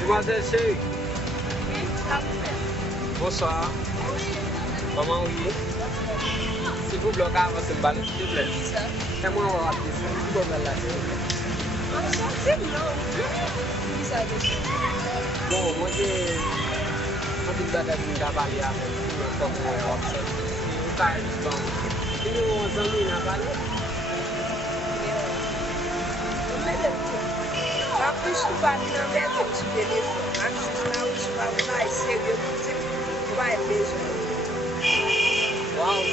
Demoiselle chérie. Bonsoir. Comment vous êtes? S'il vous plaît, avancez le ballon, s'il vous plaît. C'est moi, on va appeler ça. Vous pouvez là, s'il vous plaît. Bon, moi, j'ai une date à venir parler avec vous, comme on observe. Vous parlez du temps. Et nous, on s'en met à parler. En plus, tu vas nous mettre un petit téléphone. En plus, là où tu vas là, sérieux, tu vas être besoin. Waouh,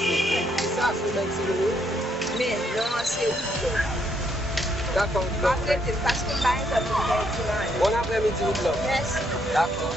c'est ça, c'est bien sérieux. Mais non, c'est où? D'accord. Parce que par exemple, Bon après-midi, vous plaît. merci. D'accord.